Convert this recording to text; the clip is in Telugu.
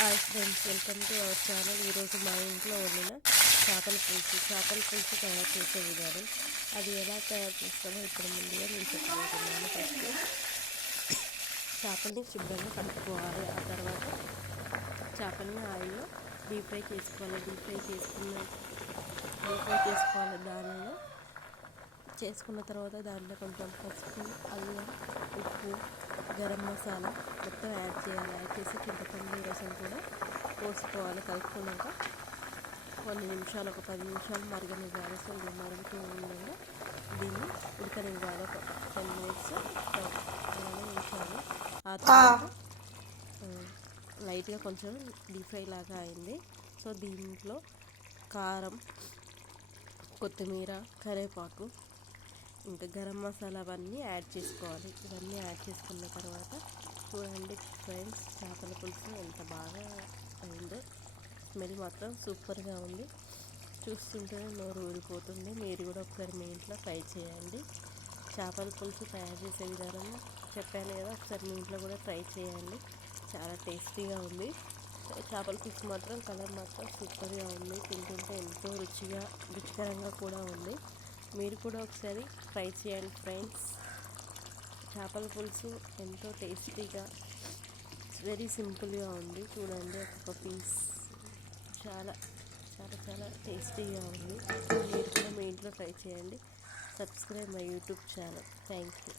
Hi friends, welcome to our channel. ఈరోజు మా ఇంట్లో వండిన చేపల పులుసు తయారు చేసే విధానం, అది ఎలా తయారు చేస్తామో ఇప్పుడు ముందుగా నేను చెప్పబోతున్నాను. ఫస్ట్ చేపల్ని శుభ్రంగా కడుక్కోవాలి. ఆ తర్వాత చేపల్ని ఆయిల్లో డీప్ ఫ్రై చేసుకోవాలి. డీప్ ఫ్రై చేసుకోవాలి. దానిలో చేసుకున్న తర్వాత దాంట్లో కొంచెం పసుపు, అల్లం, ఉప్పు, గరం మసాలా మొత్తం యాడ్ చేయాలి. యాడ్ చేసి చింతపండు రసం కూడా పోసుకోవాలి. కలుపుకున్నాక కొన్ని నిమిషాలు, ఒక 10 నిమిషాలు మరగనివ్వాలి. సో ఇది మరుగుతూ ఉండగా దీన్ని ఉడకనివ్వాలి. ఒక 10 మినిట్స్ అలానే ఉంచాలి. ఆ తర్వాత లైట్గా కొంచెం డీప్ ఫ్రై లాగా అయింది. సో దీంట్లో కారం, కొత్తిమీర, కరివేపాకు, ఇంకా గరం మసాలా అవన్నీ యాడ్ చేసుకోవాలి. ఇవన్నీ యాడ్ చేసుకున్న తర్వాత చూడండి ఫ్రెండ్స్, చేపల పులుసు ఎంత బాగా అయిందో. స్మెల్ మాత్రం సూపర్గా ఉంది. చూస్తుంటేనే నోరు ఊరిపోతుంది. మీరు కూడా ఒకసారి మీ ఇంట్లో ట్రై చేయండి. చేపల పులుసు తయారు చేసే విధానం చెప్పాను కదా, ఒకసారి మీ ఇంట్లో కూడా ట్రై చేయండి. చాలా టేస్టీగా ఉంది. చేపల పులుసు మాత్రం కలర్ మాత్రం సూపర్గా ఉంది. తింటుంటే ఎంతో రుచికరంగా కూడా ఉంది. మీరు కూడా ఒకసారి ట్రై చేయండి ఫ్రెండ్స్. చేపల పులుసు ఎంతో టేస్టీగా, వెరీ సింపుల్గా ఉంది. చూడండి, ఒక్కొక్క పీస్ చాలా చాలా చాలా టేస్టీగా ఉంది. మీరు కూడా మీ ఇంట్లో ట్రై చేయండి. Subscribe my YouTube channel. Thank you.